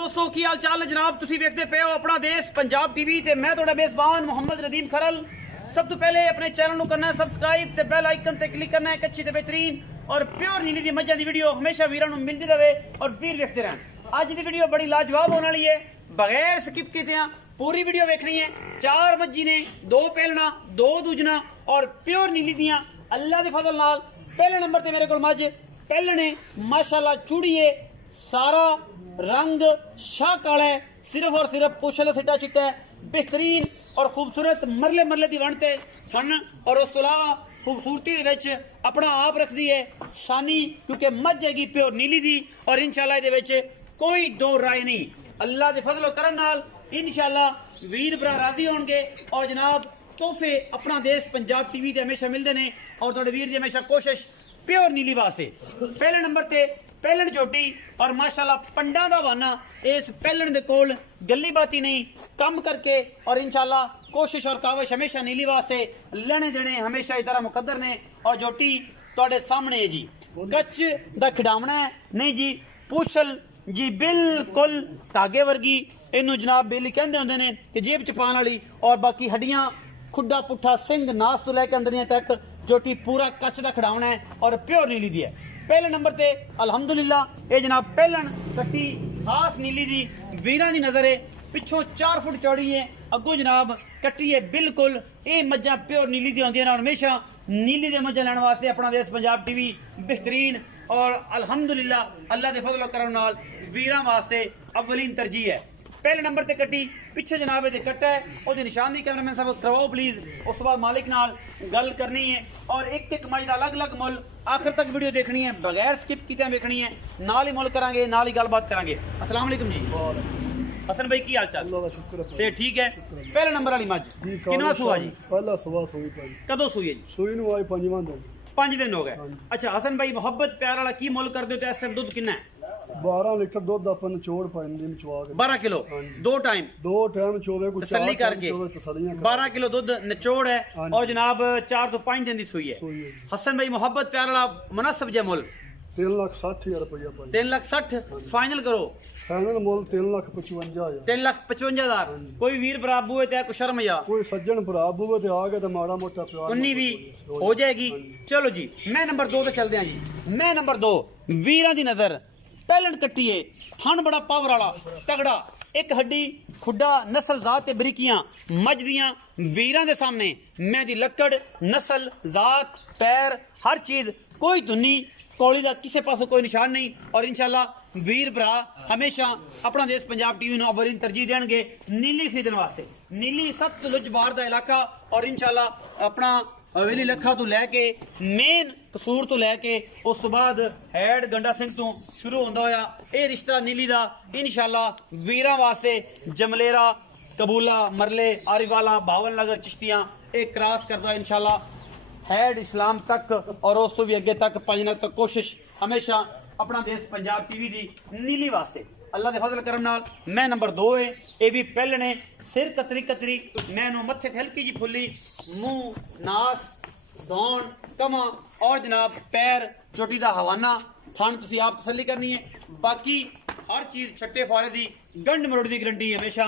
दोस्तों की हाल चाल है जनाब। तुसी देखते पे हो अपना देश पंजाब टीवी ते मैं थोड़ा मेजबान मोहम्मद रदीम खरल। सब तो पहले अपने चैनल को करना है सब्सक्राइब ते बेल आइकन ते क्लिक करना है। एक अच्छी ते बेहतरीन और प्योर नीली दी मज्जां दी वीडियो हमेशा वीरां नूं मिलती रहे और वीर देखते रहन। आज दी वीडियो बड़ी लाजवाब होने वाली है, बगैर स्किप कीते पूरी वीडियो देखनी है। 4 मज्जी ने, 2 पहलना, 2 दूजना और प्योर नीली दियां अल्लाह दे फजल नाल पहले नंबर ते मेरे को मज पहलने माशाल्लाह चूड़िए सारा रंग शाह काला है, सिर्फ और सिर्फ पुछला सिटा चिट्टा है, बेहतरीन और खूबसूरत मरले मरले दी वणते फन और उस तो अलावा खूबसूरती दे विच अपना आप रखती है सानी, क्योंकि मज हैगी प्योर नीली दी और इंशाल्लाह इहदे विच कोई दो राय नहीं। अल्लाह दे फजल करम नाल इंशाल्लाह वीर भरा राजी होणगे और जनाब तोहफे अपना देश पंजाब टीवी ते हमेशा मिलते हैं और थोड़े वीर दी हमेशा कोशिश प्योर नीली वास्ते। पहले नंबर ते पहलन जोटी और माशाल्लाह पंडा दा वाना इस पहलन दे कोल गली बाती नहीं कम करके और इंशाल्लाह कोशिश और काविश हमेशा नीली वास्ते लेने देने हमेशा इधर मुकद्दर ने और जोटी तुहाडे सामने है जी। कच्च दा खिडावना है नहीं जी, पूछल जी बिल्कुल धागे वर्गी इनू जनाब बेली कहंदे हुंदे ने कि जेब च पाने वाली और बाकी हड्डियां खुड्डा पुट्ठा सिंह नास तो लैके अंदरियां तक जोटी पूरा कच्च दा खिडावना है और प्योर नीली दी है। पहले नंबर ते अल्हम्दुलिल्लाह ये जनाब पहलन कट्टी खास नीली दी वीरां दी नजर है, पिछों 4 फुट चौड़ी है, अगों जनाब कट्टी है बिल्कुल ये मज्जां प्योर नीली दी होंदियां और हमेशा नीली दे मज्जां लैण वास्ते अपना देश पंजाब टीवी बेहतरीन और अल्हम्दुलिल्लाह अल्लाह दे फजल करम नाल वीरां वास्ते अव्वलीन तरजीह है। पहले नंबर ते कट्टी पिछे जनाब दे कट्टा है ओदी निशानदी कैमरामैन साहब करवाओ प्लीज, उस तो बाद मालिक नाल गल करनी है और एक एक मज दा अलग अलग मुल आखिर तक वीडियो देखनी है, बगैर स्किप कीते देखनी है, नाल ही मुल करांगे नाल ही गलबात करांगे। अस्सलाम वालेकुम जी हसन भाई की हाल चाल? अल्लाह दा शुक्र है से ठीक है। पहले नंबर वाली मज कितना सुआ जी? पहला सुआ सुई भाई। कदों सुई है जी? सुई नु आज 5 दिन हो गए। अच्छा हसन भाई मोहब्बत प्यार वाला की मुल कर दो ते इस दुध कितना है? 12 लीटर दूध अपन निचोड़ पाएंगे निचवा के 12 किलो दो टाइम चोवे को तसल्ली करके 12 किलो दूध निचोड़ है और जनाब 4 तो 5 दिन दी सुई है। हसन भाई मोहब्बत प्यार वाला मुनासिब जे मुल 3,60,000 रुपया भाई। 3,60,000 फाइनल करो। फाइनल मुल 3,55,000। 3,55,000 कोई वीर बराबू है ते कुछ शर्म या कोई सज्जन बराबू है ते आ गए तो माड़ा मोटा प्यार 19 भी हो जाएगी। चलो जी मैं नंबर 2 ते चलते हैं जी। मैं नंबर 2 वीरां दी नजर पहलन कट्टिए थन बड़ा पावर वाला तगड़ा एक हड्डी खुड्डा नस्ल जात ते बरीकियां मज दियां वीरां दे सामने मैं दी लक्कड़ नस्ल जात पैर हर चीज कोई धुनी कौली का किसी पासों कोई निशान नहीं और इंशाल्लाह वीर भरा हमेशा अपना देश पंजाब टीवी नूं अव्वलीन तरजीह देणगे नीली खरीदण वास्ते। नीली सतलुज बार दा इलाका और इंशाल्लाह अपना हवेली लखा तो लैके मेन कसूर तो लैके उस तो बाद हैड गंडा सिंह तो शुरू होंदा होया ये रिश्ता नीली दा इंशाल्लाह वीरां वास्ते जमलेरा कबूला मरले आरिवाला भावल नगर चिश्तियां एक क्रॉस करदा इंशाल्लाह हैड इस्लाम तक और उस तो भी अगे तक 5 तक कोशिश हमेशा अपना देश पंजाब टीवी दी नीली वास्ते अल्लाह दे फजल करम नाल। मैं नंबर 2 है ये भी पहलने सिर कतरी कतरी मैनू मत्थे हल्की जी फुल्ली मुंह नास दौन कमा और जनाब पैर चोटी दा हवाना थान तुसी आप तसल्ली करनी है। बाकी हर चीज छट्टे फारे दी गंढ मरोड़ दी गारंटी हमेशा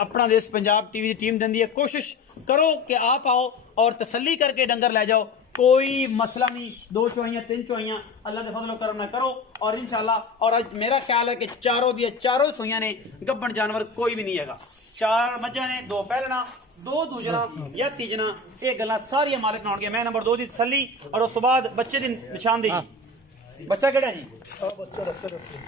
अपना देश पंजाब टीवी की टीम देंदी है। कोशिश करो कि आप आओ और तसल्ली करके डंगर ले जाओ, कोई मसला नहीं। 2 चौइयां 3 चौइयां अल्लाह के फजल करम ना करो और इंशाल्लाह और आज मेरा ख्याल है कि चारों सुइयां ने गब्बन जानवर कोई भी नहीं हैगा। 4 मज्जां ने 2 पहलना 2 दूजना या तीजना ये गल्लां सारियां मालिक नाल गया। मैं नंबर 2 दी तसल्ली और उस तो बाद बच्चे दी निशानदेही। बच्चा केड़ा जी?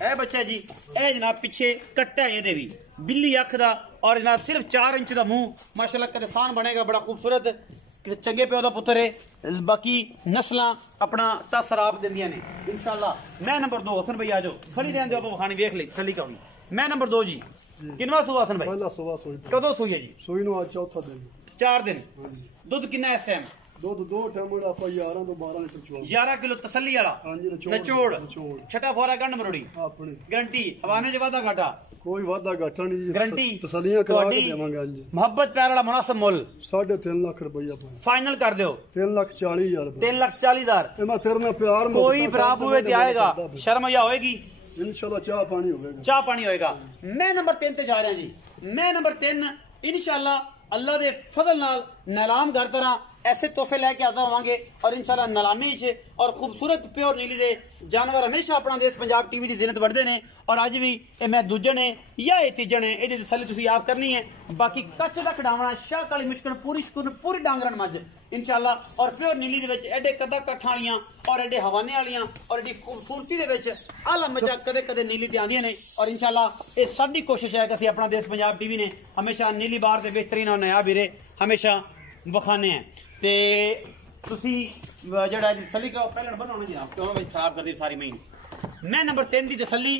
ए बच्चा जी ए जनाब पिछे कट्टा है ये भी बिल्ली अख दा और जनाब सिर्फ 4 इंच दा मुंह माशाल्लाह कदे सान बनेगा बड़ा खूबसूरत किसी चंगे प्यो दा पुत्र है। बाकी नस्लां अपना तसर आप देंदियां ने इंशाल्लाह। मैं नंबर 2 हसन भाई आ जाओ खड़ी रहन दो आप खानी देख ले तसल्ली करी। मैं नंबर 2 जी किनवा सुआ हसन भाई? पहला सुआ सुई। कदों सुई है जी? सुई नु आज चौथा दिन 4 दिन। दुध कितना है इस टाइम? दूध 2 टाइम आप 11 तो 12 लीटर चुआ 11 किलो तसल्ली वाला निचोड़ छठा फोरा गंढ मरोड़ी अपनी गारंटी हवाने ज वादा घाटा कोई वादा घाटा नहीं गारंटी तसल्लियां करा के देवांगे। आज मोहब्बत प्यार वाला मुनासिब मुल 3.5 लाख रुपया फाइनल कर दो। 3,40,000 3,40,000 मैं तेरे में प्यार कोई बराबर हुए आएगा शर्म या होएगी इंशाल्लाह चाह पानी होगा, चाह पानी होएगा। मैं नंबर 3 ते जा रहा जी। मैं नंबर 3 इंशाल्लाह अल्लाह दे फजल नाल नीलाम घर तरह ऐसे तोहफे लेके आता होवांगे और इंशाल्लाह नीलामी च और खूबसूरत प्योर नीली दे जानवर हमेशा अपना देश पंजाब टीवी की जिन्नत बढ़ते हैं और अज भी ये मैं दूजे ने या ये तीजे ने ये तसली तुसीं आप करनी है। बाकी कच्च का खिडावना शाह काली मुश्किल पूरी शकून पूरी डांगरन मज इंशाल्लाह और प्योर नीली दे विच एडे कदा कट्ठा वालियां और एडे हवाने वालियां और एडी खूबसूरती दे विच आला मजा कदे कदे नीली ते आंदियां ने और इंशाल्लाह ये साडी कोशिश है कि असीं अपना देश पंजाब टीवी ने हमेशा नीली बार दे बेहतरीन और नया वीरे हमेशा विखाने हैं। ते तुसी जड़ा तसली कराओ पहले बनाना जनाब क्यों भाई खराब कर दी सारी महीने। मैं नंबर 3 की तसली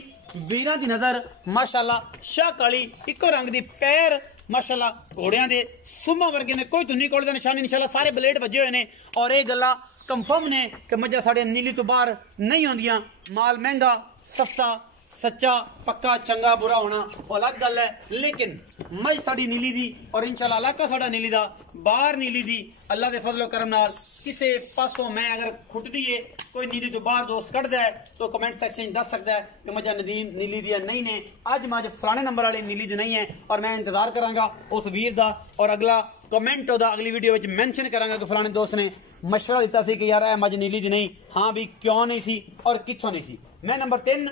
वीरां दी नजर माशाल्लाह शाह काली इको रंग दी पैर माशाल्लाह घोड़ियां दे सुमा वर्गे ने कोई धुनी कोल दा निशान इंशाल्लाह सारे ब्लेड बजे हुए ने और ये गल्ला कंफर्म ने कि मज्जा साढ़े नीली तो बाहर नहीं होंदियां। माल महंगा सस्ता सच्चा पक्का चंगा बुरा होना वो अलग गल है, लेकिन मज साड़ी नीली दी और इंशाल्लाह इलाका साड़ा नीली दा बाहर नीली दी अल्लाह के फजलो करम नाल किसी पासों मैं अगर खुटदी है कोई नीली तो बाहर दोस्त कटदा है तो कमेंट सेक्शन दस सकता है कि मजा नदीम नीली दी नहीं ने अज मज फलाने नंबर वाली नीली दी नहीं है और मैं इंतजार करांगा उस वीर दा और अगला कमेंट ओदा अगली वीडियो में मेंशन करांगा कि फलाने दोस्त ने मशवरा दिता सी कि यार ए मज नीली दी नहीं, हाँ भी क्यों नहीं सी और कित्थों नहीं सी। मैं नंबर 3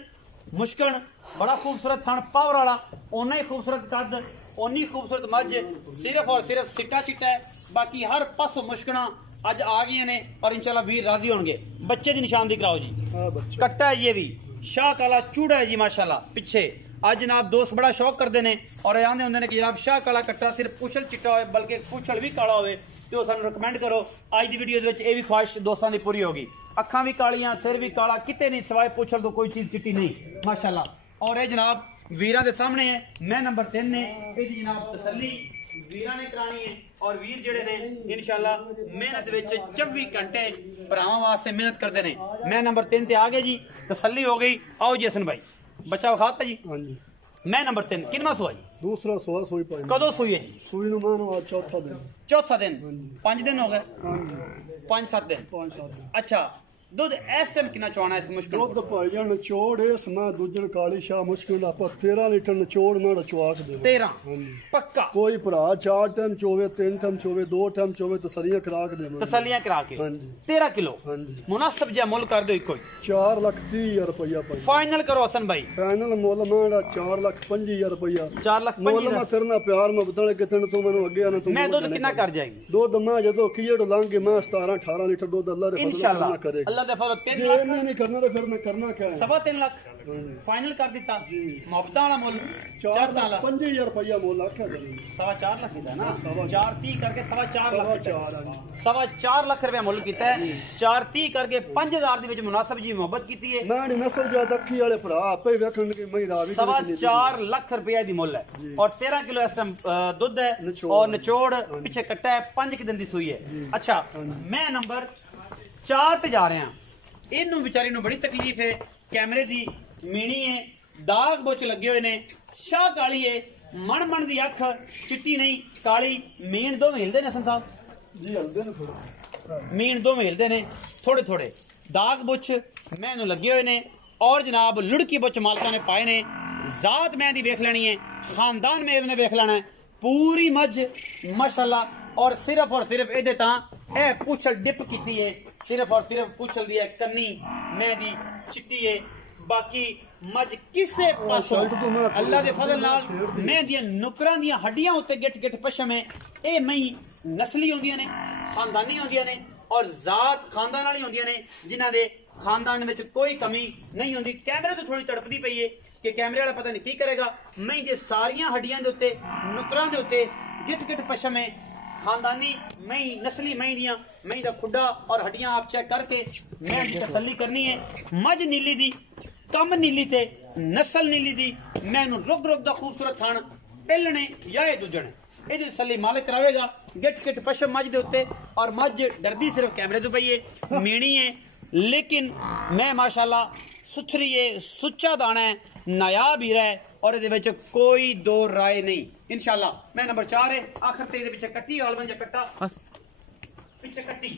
मुश्किल बड़ा खूबसूरत थन पावर वाला ओना ही खूबसूरत कद ओनी खूबसूरत मज सिर्फ और सिर्फ सिट्टा चिट्टा है बाकी हर पासों मुश्किलां अज आ गई ने और इंशाल्लाह वीर राजी होंगे। बच्चे की निशानदी कराओ जी। कट्टा है ये भी शाह काला चूड़ा है जी माशाल्लाह पीछे आज जनाब दोस्त बड़ा शौक करते हैं और आंदे होंगे कि जनाब शाह काला कट्टा सिर्फ पुछल चिट्टा हो बल्कि पुछल भी काला हो तो सानू रिकमेंड करो। आज की वीडियो ये भी ख्वाहिश दोस्तों की पूरी होगी। अखा भी कालियां सिर भी काला किते नहीं सिवाय पुछल तो कोई चीज चिट्टी नहीं माशाल्लाह। और ये जनाब वीरां दे सामने है। मैं नंबर 3 ने इहदी जनाब तसल्ली वीरां ने करानी है और वीर जेड़े ने इंशाल्लाह मेहनत विच 24 घंटे भरावां वास्ते मेहनत करते हैं। मैं नंबर 3 ते आ गया जी, तसल्ली हो गई। आओ जी हसन भाई बच्चा खाता जी। हां जी मैं नंबर 3 किनवा सुआ जी? दूसरा सुआ सुई पाई। कदों सुई है जी? सुई नु मानो आज चौथा दिन। चौथा दिन 5 दिन हो गए। हां जी 5-7 दिन। 5-7 दिन। अच्छा दूध इस टाइम कितना चवाना इस मुश्किल दूध भाईजान निचोड़ इस मैं दूजन काली शाह मुश्किल आप 13 लीटर निचोड़ मैं चवा के दे 13 हां जी पक्का कोई भरा 4 टाइम चोवे 3 टाइम चोवे 2 टाइम चोवे तसलियां करा के देवांगे। तसलियां करा के हां जी 13 किलो हां जी मुनासिब जा मुल कर दो इको 4,30,000 रुपया पाई। फाइनल करो हसन भाई फाइनल मुल मेरा 4,25,000 रुपया 4,25,000 मुल मैं तेरे ना प्यार में बदले कितने तू मैंने अगे आना तू मैं दूध कितना कर जाएगी? दूध मैं जदों कीड़ लांगे मैं 17-18 लीटर दूध अल्लाह रे इंशाल्लाह करेगा। अल्लाह दे फजल 3 ये नहीं करना तो फिर मैं करना क्या है? 3.5 लाख फाइनल कर दिता मोहब्बत वाला मुल 4,05,000 रुपया मुल आख्या दे 4.5 लाख कीता ना 4.30 करके 4.5 लाख 4.5 लाख रुपया मुल कीता है 4.30 करके 5,000 दी विच मुनासिब जी मोहब्बत कीती है। मैं नस्ल ज्यादा अखी वाले भरा आपे वेखण के मैं रावी 4.5 लाख रुपया दी मुल है और 13 किलो इस टाइम दूध है और निचोड़ पीछे कट्टा है 5 दिन दी सुई है। अच्छा मैं नंबर 4 पे जा रहे हैं। इनू बेचारी नू बड़ी तकलीफ है कैमरे दी मीणी है दाग बुच लगे हुए ने शाह काली है मन मन दी अख चिट्टी नहीं काली मीन दो हिलदे ने हसन साहब जी हलदे ने थोड़ा मीन दो हिलदे ने थोड़े थोड़े दाग बुच मैनू लगे हुए ने और जनाब लुड़की बुच मालका ने पाए ने जात मैं दी वेख लेनी है खानदान में ने वेख लेना है पूरी मज माशाल्लाह और सिर्फ एदे ता ए पूछल डिप कीती है सिर्फ और सिर्फ पूछल दी है कन्नी मैं दी चिट्टी है बाकी मज किसे पासों अल्लाह दे फजल नाल मैं दी नुकरां दी हड्डियां उत्ते गिट गिट पशम है ए मई नस्ली होंदियां ने खानदानी होंदियां ने और जात खानदान वाली होंदियां ने जिन्हां दे खानदान विच कोई कमी नहीं होंदी। कैमरे तो थोड़ी तड़पदी पई है कि कैमरे वाला पता नहीं की करेगा मई जे सारियां हड्डियां दे उत्ते नुकरां दे उत्ते गिट गिट पशम है खानदानी मई नस्ली मई दियां मई दा खुड्डा और हड्डियां आप चेक करके मैं दी तसल्ली करनी है। मज नीली दी कम नीली ते नस्ल नीली दी मैनू रुक रुक दा खूबसूरत थान पहलने या ए दूजने ਇਹਦੀ तसल्ली मालिक करावेगा गिट गिट पशम मज दे उत्ते और मज डरदी सिर्फ कैमरे तो पई है मीणी है लेकिन मैं माशाल्लाह सुथरी है सुच्चा दाना है नायाब हीरा है और ਇਹਦੇ ਵਿੱਚ कोई दो राय नहीं इंशाल्लाह। मैं नंबर 4 है आखिर ते ਇਹਦੇ ਪਿੱਛੇ ਕੱਟੀ ਆਲਵਨ ਜਾਂ ਕੱਟਾ ਬਸ ਪਿੱਛੇ ਕੱਟੀ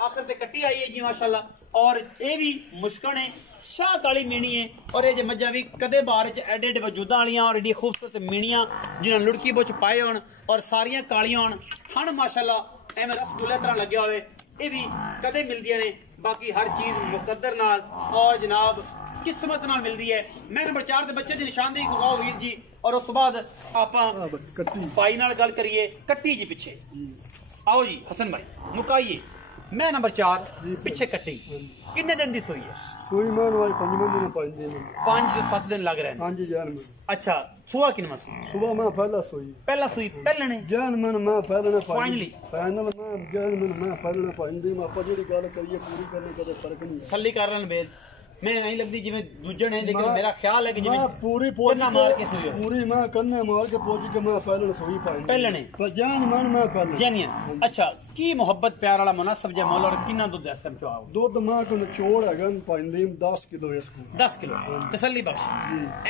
आखिर ते कट्टी आई है जी माशाल्लाह। और ये भी मुश्कन है, शाह काली मीनी है। और ये मज्जा भी कदे बार च एडे एडे वजूदा वालियां और एडी खूबसूरत मीनियां जिन्हें लुड़की बुच पाए होन और सारियां कालियां होन। थन माशाल्लाह एवं रसगुल्ले तरह लगे हुए, ये भी कदे मिलदियां ने। बाकी हर चीज मुकद्दर नाल और जनाब किस्मत नाल मिलती है। मैं नंबर 4 के बच्चे की निशानदेही करवाओ वीर जी। और उस बाद आप भाई नाल गल करिए कट्टी जी पिछे। आओ जी हसन भाई मुकाइए। मैं नंबर 4 पिछे कट्टी किन्ने दिन दी सोई है? सोई मैं 5 दिन 5 से 7 दिन लग रहे हैं। हाँ जी जान में। अच्छा सुबह किन मस सुबह मैं पहला सोई पहलने जान मैं पहलने फाइनली फाइनल मैं जान मैं पहलने पाइंदी मैं आपा जेडी गल करिए पूरी करने कदे फर्क नहीं है। सल्ली कर लेन बेल मैं नहीं लगदी जिवें दूजन है, लेकिन मेरा ख्याल है कि जिवें पूरी पोज मार के सोई पूरी मैं कन्ने मार के पोज के मैं पहलने सोई पाइंदी पहलने पर जान मन मैं पहलने जेन्युइन। अच्छा की मोहब्बत प्यार वाला मुनासिब जे मोल और कितना दूध इस टाइम चवाओ? दूध मां को निचोड़ है गन पाइंदी 10 किलो इसको 10 किलो तसल्ली बख्श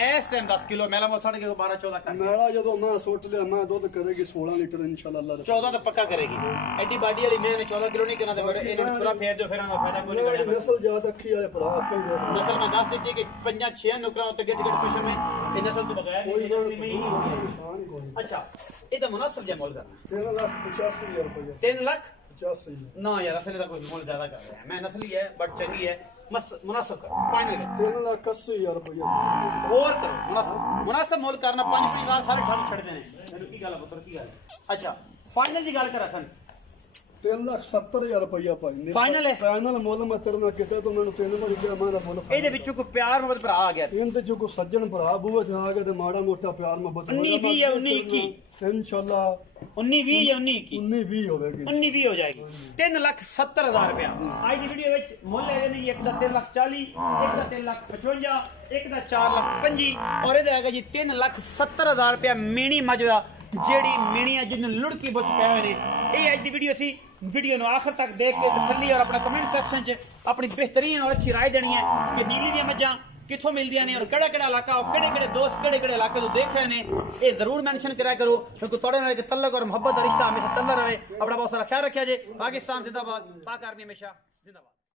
इस टाइम 10 किलो मेला मोथड़ के 12 14 कर मेला जदों मैं सोच लिया मैं दूध करेगी 16 लीटर इंशाल्लाह अल्लाह 14 तो पक्का करेगी। एडी बाडी वाली मैं 14 किलो नहीं करना तो फिर इन्हें छुरा फेर दो फिर ना फायदा कोई नहीं। नस्ल ज्यादा अखी वाले भरा आपे नस्ल में 10 दी कि 5-6 नुकरा होते गेट गेट कुछ में ये नस्ल तो बगैर नहीं। अच्छा ये तो मुनासिब जे मोल करना 3,85,000 रुपया 3 लाख 85 ना यार असली का कोई मोल ज्यादा कर रहा है। मैं नस्ली है बट चंगी है मुनासिब कर फाइनल 3,80,000 रुपया और करो मुनासिब मोल करना 5-50 सारे ठग छड़ देने मेनू की गल है पुत्र की गल। अच्छा फाइनल दी गल कर सन 3,70,000 रुपया पाई फाइनल है फाइनल मुल मैं तेरे नाल कीता तो मैंने 3 रुपया मेरा मुल ਇਹਦੇ ਵਿੱਚੋਂ ਕੋਈ ਪਿਆਰ ਮੁਹੱਬਤ ਭਰਾ ਆ ਗਿਆ इनते जो को सज्जन भरा बूहे ते आ गए ते माड़ा मोटा प्यार मोहब्बत 19-20 या 19-21 इंशाल्लाह 19-20 या 19-21 19-20 होवेगी 19-20 हो जाएगी। 3,70,000 रुपया आज दी वीडियो ਵਿੱਚ ਮੁੱਲ ਹੈ ਨਹੀਂ, ਇੱਕ ਦਾ 3,40,000 ਇੱਕ ਦਾ 3,55,000 ਇੱਕ ਦਾ 4,25,000 ਔਰ ਇਹਦਾ ਹੈਗਾ ਜੀ 3,70,000 रुपया ਮੀਣੀ ਮੱਝ ਦਾ ਜਿਹੜੀ ਮੀਣੀਆਂ ਜਿਹਨੂੰ ਲੁੜਕੀ ਬੁੱਤ ਪਏ ਹੋਏ ਨੇ। ਇਹ ਅੱਜ ਦੀ ਵੀਡੀਓ ਸੀ। वीडियो ने आखिर तक देख के तसल्ली और अपना कमेंट सेक्शन च अपनी बेहतरीन और अच्छी राय देनी है कि नीली दी मज्जां कित्थों मिलदियां ने और केड़ा इलाका और केड़े दोस्त केड़े इलाके तो देख रहे हैं ये जरूर मेंशन करा करो क्योंकि थोड़े नाल तल्लक और मोहब्बत का रिश्ता हमेशा चलता रहे। अपना बहुत सारा ख्याल रखिया जे। पाकिस्तान जिंदाबाद, पाक आर्मी हमेशा जिंदाबाद।